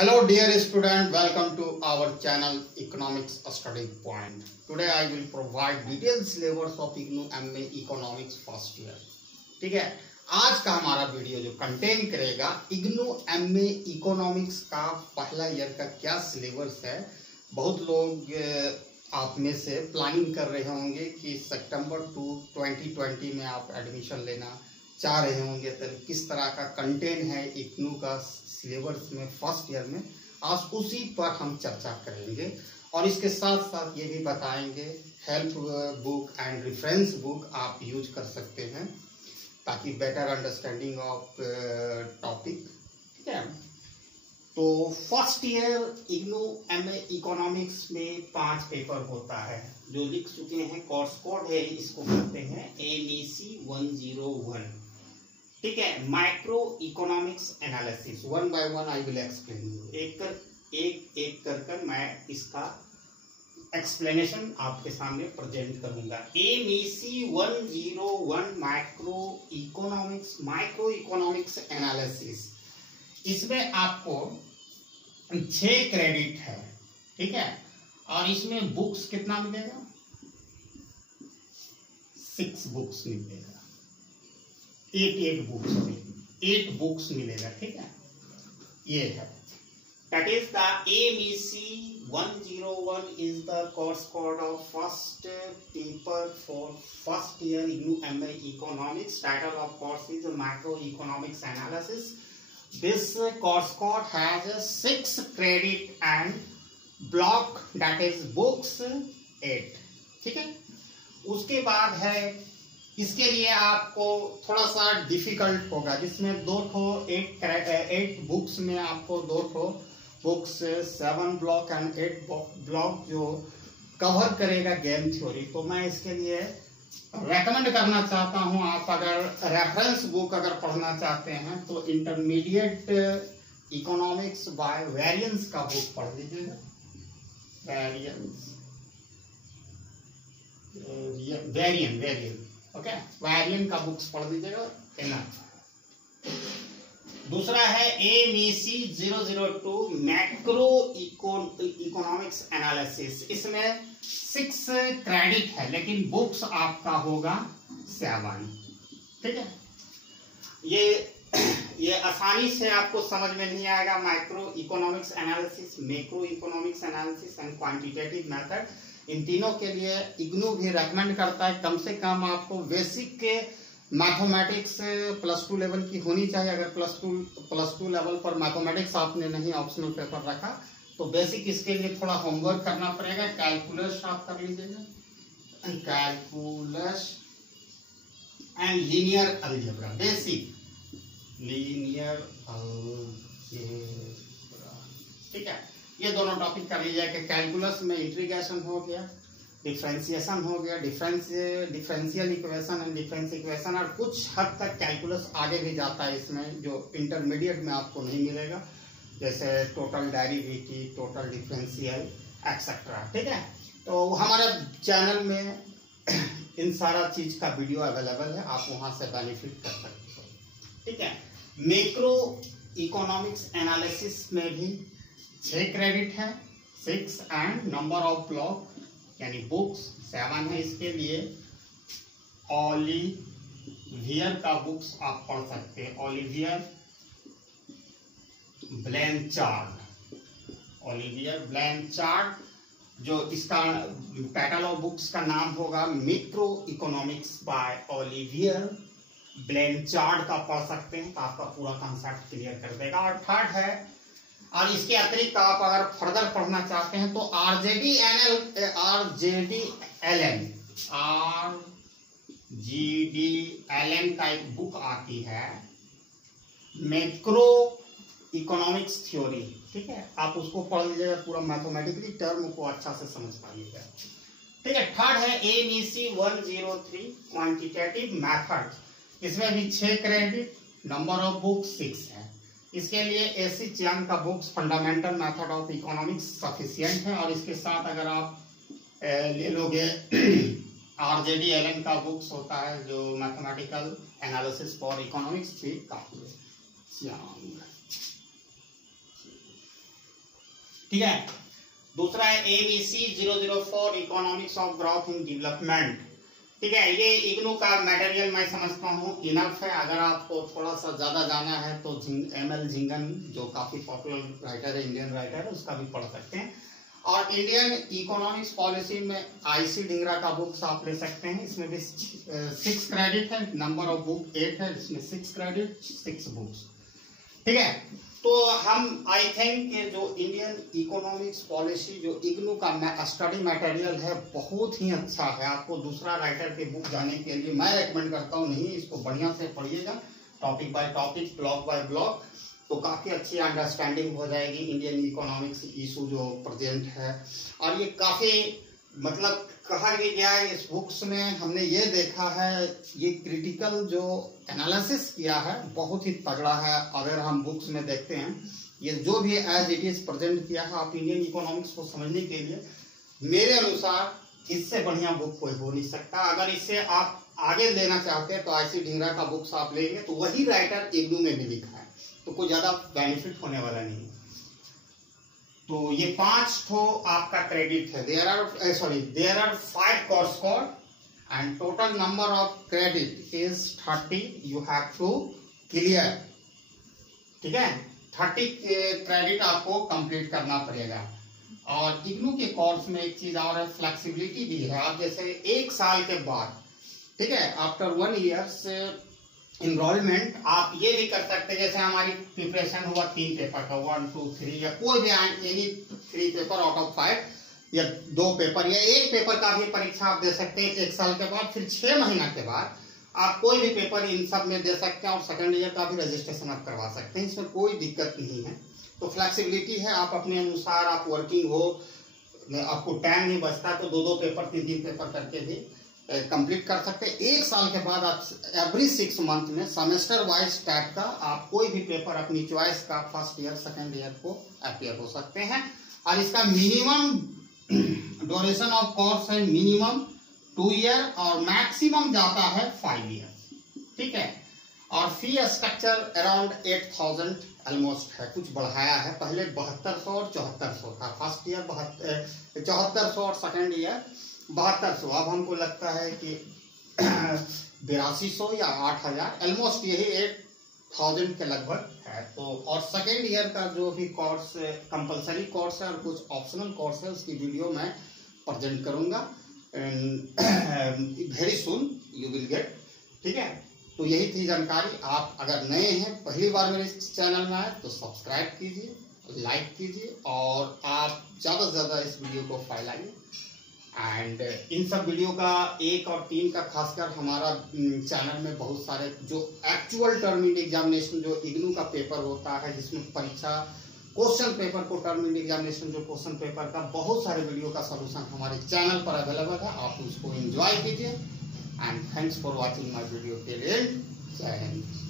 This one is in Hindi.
Hello dear student, welcome to our channel Economics Study Point. Today I will provide detailed syllabus of IGNOU MA Economics first year. ठीक है, आज का हमारा वीडियो जो कंटेन करेगा IGNOU MA Economics का पहला ईयर का क्या सिलेबस है। बहुत लोग आप में से प्लानिंग कर रहे होंगे कि सितंबर 2020 में आप एडमिशन लेना चाह रहे होंगे, तो किस तरह का कंटेंट है IGNOU का सिलेबस में फर्स्ट ईयर में, आज उसी पर हम चर्चा करेंगे। और इसके साथ साथ ये भी बताएंगे help book and reference book आप यूज कर सकते हैं ताकि बेटर अंडरस्टैंडिंग ऑफ टॉपिक। ठीक है, तो first year IGNOU MA economics में 5 पेपर होता है जो लिख चुके हैं। कोर्स कोड है, इसको कहते हैं MEC 101। ठीक है, micro economics analysis. One by one I will explain you. एक कर मैं इसका एक्सप्लेनेशन आपके सामने प्रेजेंट करूंगा। MEC 101 micro economics analysis. इसमें आपको 6 क्रेडिट है। ठीक है, और इसमें बुक्स कितना मिलेगा? 6 बुक्स मिलेगा। 8 बुक्स मिलेगा। ठीक है, ये है। That is the MEC 101 is the course code of first paper for first year IGNOU MA Economics. Title of course is Macroeconomics Analysis. This course code has 6 credit and block, that is books 8. ठीक है, उसके बाद है, इसके लिए आपको थोड़ा सा डिफिकल्ट होगा, जिसमें 8 बुक्स में आपको 2 बुक्स 7 ब्लॉक एंड 8 ब्लॉक जो कवर करेगा गेम थ्योरी। तो मैं इसके लिए रेकमेंड करना चाहता हूं, आप अगर रेफरेंस बुक अगर पढ़ना चाहते हैं तो इंटरमीडिएट इकोनॉमिक्स बाय वेरिएंस का बुक पढ़ लीजिएगा। वेरिएंट ओके, वेरिएंट का बुक्स पढ़ दीजिएगा। दूसरा है MEC 002 मैक्रो इकोनॉमिक्स एनालिसिस। इसमें 6 क्रेडिट है, लेकिन बुक्स आपका होगा 7। ठीक है, ये आसानी से आपको समझ में नहीं आएगा। Micro economics analysis, macro economics analysis and quantitative method, इन तीनों के लिए IGNOU भी रेकमेंड करता है कम से कम आपको बेसिक के मैथमेटिक्स +2 लेवल की होनी चाहिए। अगर प्लस टू लेवल पर मैथमेटिक्स आपने नहीं ऑप्शनल पेपर रखा तो बेसिक इसके लिए थोड़ा होमवर्क करना पड़ेगा। कैलकुलस आप कर लीजिएगा, calculus and linear algebra, basic linear algebra. ठीक है, ये दोनों टॉपिक कर लीजिएगा कि कैलकुलस में इंटीग्रेशन हो गया, डिफरेंशिएशन हो गया, differential equation and difference equation, और कुछ हद तक कैलकुलस आगे भी जाता है इसमें जो इंटरमीडिएट में आपको नहीं मिलेगा, जैसे total derivative, total differential etcetera. ठीक है, तो हमारे चैनल में इन सारा चीज का वीडियो अवेलेबल है, आप वहां से बेनिफिट कर सकते हो। ठीक है, मैक्रो इकोनॉमिक्स एनालिसिस में भी 6 क्रेडिट है, 6 एंड नंबर ऑफ ब्लॉक यानी बुक्स 7 है। इसके लिए ओलिवियर का बुक्स आप पढ़ सकते हैं, ओलिवियर ब्लैंचार्ड, जो इसका टाइटल ऑफ बुक्स का नाम होगा मैक्रो इकोनॉमिक्स बाय ओलिवियर ब्लैंचार्ड का पढ़ सकते हैं, तो आपका पूरा कॉन्सेप्ट क्लियर कर देगा। और थर्ड है, और इसके अतिरिक्त आप अगर फर्दर पढ़ना चाहते हैं तो RGDLN का एक बुक आती है, मैक्रो इकोनॉमिक्स थ्योरी। ठीक है, आप उसको पढ़ लीजिएगा, पूरा मैथमेटिकली टर्म को अच्छा से समझ पाइएगा। ठीक है, थर्ड है MEC 103 क्वांटिटेटिव मेथड। इसमें भी 6 क्रेडिट, नंबर ऑफ बुक 6 है। इसके लिए AC चियांग का books fundamental method of economics sufficient है, और इसके साथ अगर आप ले लोगे RGDLN का बुक्स होता है जो मैथमेटिकल एनालिसिस फॉर इकोनॉमिक्स, भी काफी है। ठीक है। दूसरा है ABC 004 economics of growth in development. ठीक है, ये इग्नू का मटेरियल मैं समझता हूँ इनफ है। अगर आपको थोड़ा सा ज्यादा जाना है तो ML झिंगन जो काफी पॉपुलर राइटर है, इंडियन राइटर है, उसका भी पढ़ सकते हैं। और इंडियन इकोनॉमिक्स पॉलिसी में IC ढींगरा का बुक्स आप ले सकते हैं। इसमें भी 6 क्रेडिट है, नंबर ऑफ बुक 8 है, इसमें 6 क्रेडिट 6 बुक्स। ठीक है, तो हम आई थिंक जो इंडियन इकोनॉमिक्स पॉलिसी जो इग्नू का स्टडी मटेरियल है बहुत ही अच्छा है। आपको दूसरा राइटर के बुक जाने के लिए मैं रेकमेंड करता हूँ नहीं, इसको बढ़िया से पढ़िएगा, topic by topic, block bye block, तो काफी अच्छी अंडरस्टैंडिंग हो जाएगी इंडियन इकोनॉमिक्स इशू जो प्रेजेंट है। और ये काफी मतलब कहा गया है इस बुक्स में, हमने ये देखा है ये क्रिटिकल जो एनालिसिस किया है बहुत ही तगड़ा है। अगर हम बुक्स में देखते हैं ये जो भी एज इट इज प्रेजेंट किया है, आप इंडियन इकोनॉमिक्स को समझने के लिए मेरे अनुसार इससे बढ़िया बुक कोई हो नहीं सकता। अगर इससे आप आगे लेना चाहते हैं तो IC ढींगरा का बुक्स आप लेंगे तो वही राइटर इग्नू में भी लिखा है, तो कोई ज्यादा बेनिफिट होने वाला नहीं। तो ये 5 ठो आपका क्रेडिट है। There are 5 course code and total number of credit is 30 you have to clear. ठीक है, 30 क्रेडिट आपको कंप्लीट करना पड़ेगा। और इग्नू के कोर्स में एक चीज और है, फ्लेक्सिबिलिटी भी है। आप जैसे 1 साल के बाद, ठीक है, आफ्टर 1 ईयर्स इनरोलमेंट आप ये भी कर सकते हैं, जैसे हमारी प्रिपरेशन हुआ 3 पेपर का, 1, 2, 3 या कोई भी एनी 3 पेपर आउट ऑफ 5 या 2 पेपर या 1 पेपर का भी परीक्षा आप दे सकते हैं 1 साल के बाद। फिर 6 महीना के बाद आप कोई भी पेपर इन सब में दे सकते हैं और सेकंड ईयर का भी रजिस्ट्रेशन आप करवा सकते हैं, इसमें कोई दिक्कत नहीं है। तो फ्लेक्सिबिलिटी है, आप अपने अनुसार आप वर्किंग हो, आपको टाइम नहीं बचता तो 2-2 पेपर 3-3 पेपर करके भी कंप्लीट कर सकते हैं। 1 साल के बाद आप एवरी 6 मंथ में सेमेस्टर वाइज टाइप का आप कोई भी पेपर अपनी चॉइस का फर्स्ट ईयर सेकंड ईयर को अपियर हो सकते हैं। और इसका मिनिमम ड्यूरेशन ऑफ कोर्स है मिनिमम 2 ईयर और मैक्सिमम जाता है 5 ईयर। ठीक है, और फी स्ट्रक्चर अराउंड 8000 ऑलमोस्ट है, कुछ बढ़ाया है। पहले 7200 और 7400 था, फर्स्ट ईयर 7400 और सेकंड ईयर 7200। अब हमको लगता है कि 8200 या 8000 ऑलमोस्ट यही 8000 के लगभग है। तो और सेकेंड ईयर का जो भी कोर्स कंपलसरी कोर्स है और कुछ ऑप्शनल कोर्स है उसकी वीडियो मैं प्रेजेंट करूंगा very soon you will get. ठीक है, तो यही थी जानकारी। आप अगर नए हैं, पहली बार मेरे इस चैनल में आए तो सब्सक्राइब कीजिए, लाइक कीजिए और आप ज़्यादा से ज़्यादा इस वीडियो को फैलाइए। एंड इन सब वीडियो का 1 और 3 का खासकर हमारा चैनल में बहुत सारे जो एक्चुअल टर्म एग्जामिनेशन जो इग्नू का पेपर होता है, जिसमें परीक्षा क्वेश्चन पेपर को टर्म एग्जामिनेशन जो क्वेश्चन पेपर का बहुत सारे वीडियो का सलूशन हमारे चैनल पर अवेलेबल है, आप उसको एंजॉय कीजिए। And thanks for watching my video till and. जय हिंद।